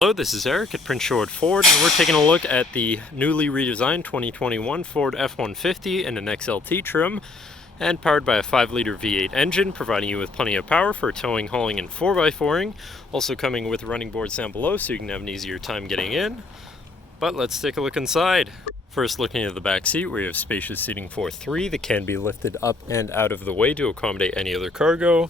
Hello, this is Eric at Prince George Ford, and we're taking a look at the newly redesigned 2021 Ford F-150 in an XLT trim, and powered by a 5-liter V8 engine, providing you with plenty of power for towing, hauling, and 4x4ing. Also coming with running boards down below so you can have an easier time getting in. But let's take a look inside. First, looking at the back seat, we have spacious seating for 3 that can be lifted up and out of the way to accommodate any other cargo.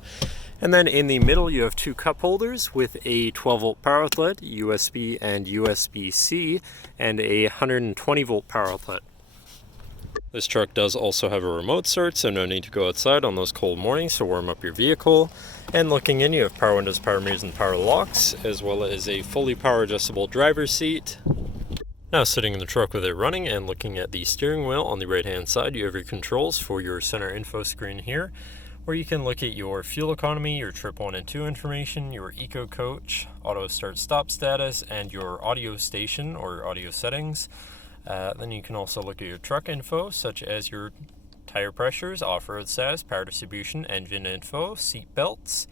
And then in the middle you have 2 cup holders with a 12-volt power outlet, USB and USB-C, and a 120-volt power outlet. This truck does also have a remote start, so no need to go outside on those cold mornings to warm up your vehicle. And looking in, you have power windows, power mirrors, and power locks, as well as a fully power adjustable driver's seat. Now sitting in the truck with it running and looking at the steering wheel on the right hand side, you have your controls for your center info screen here, where you can look at your fuel economy, your trip 1 and 2 information, your eco coach, auto start stop status, and your audio station or audio settings. Then you can also look at your truck info, such as your tire pressures, off-road status, power distribution, engine info, seat belts.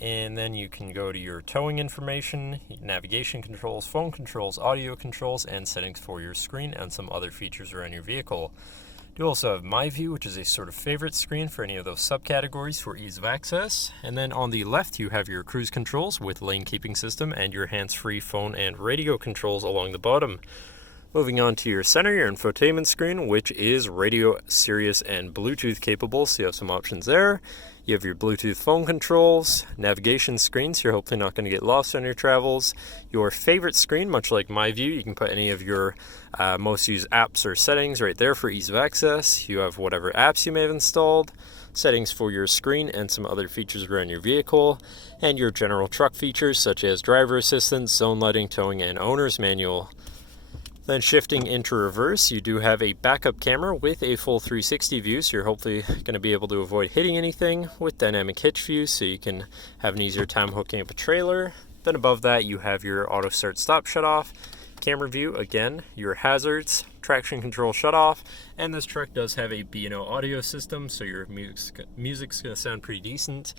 And then you can go to your towing information, navigation controls, phone controls, audio controls, and settings for your screen and some other features around your vehicle. You also have My View, which is a sort of favorite screen for any of those subcategories for ease of access. And then on the left, you have your cruise controls with lane keeping system and your hands-free phone and radio controls along the bottom. Moving on to your center, your infotainment screen, which is radio, Sirius, and Bluetooth capable, so you have some options there. You have your Bluetooth phone controls, navigation screen, so you're hopefully not going to get lost on your travels. Your favorite screen, much like My View, you can put any of your most used apps or settings right there for ease of access. You have whatever apps you may have installed, settings for your screen, and some other features around your vehicle, and your general truck features such as driver assistance, zone lighting, towing, and owner's manual. Then shifting into reverse, you do have a backup camera with a full 360 view, so you're hopefully going to be able to avoid hitting anything, with dynamic hitch view, so you can have an easier time hooking up a trailer. Then above that, you have your auto start stop shut off, camera view, again, your hazards, traction control shut off, and this truck does have a B&O audio system, so your music's going to sound pretty decent.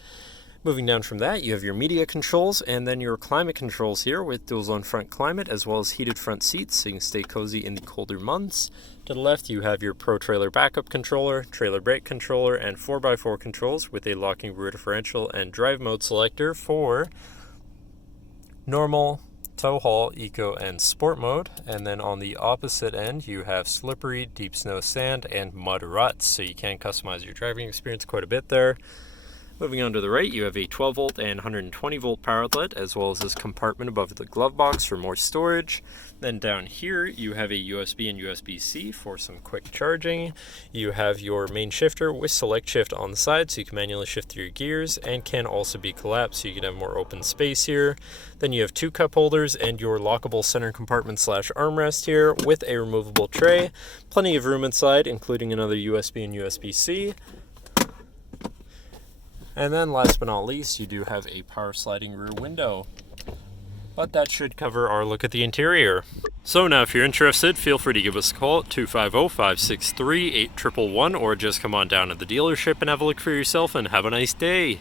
Moving down from that, you have your media controls and then your climate controls here with dual zone front climate as well as heated front seats so you can stay cozy in the colder months. To the left, you have your Pro Trailer backup controller, trailer brake controller, and 4x4 controls with a locking rear differential and drive mode selector for normal, tow haul, eco, and sport mode. And then on the opposite end, you have slippery, deep snow, sand, and mud ruts, so you can customize your driving experience quite a bit there. Moving on to the right, you have a 12-volt and 120-volt power outlet, as well as this compartment above the glove box for more storage. Then down here, you have a USB and USB-C for some quick charging. You have your main shifter with select shift on the side, so you can manually shift through your gears, and can also be collapsed, so you can have more open space here. Then you have 2 cup holders and your lockable center compartment / armrest here with a removable tray. Plenty of room inside, including another USB and USB-C. And then last but not least, you do have a power sliding rear window. But that should cover our look at the interior. So now if you're interested, feel free to give us a call at 250-563-8111 or just come on down to the dealership and have a look for yourself and have a nice day.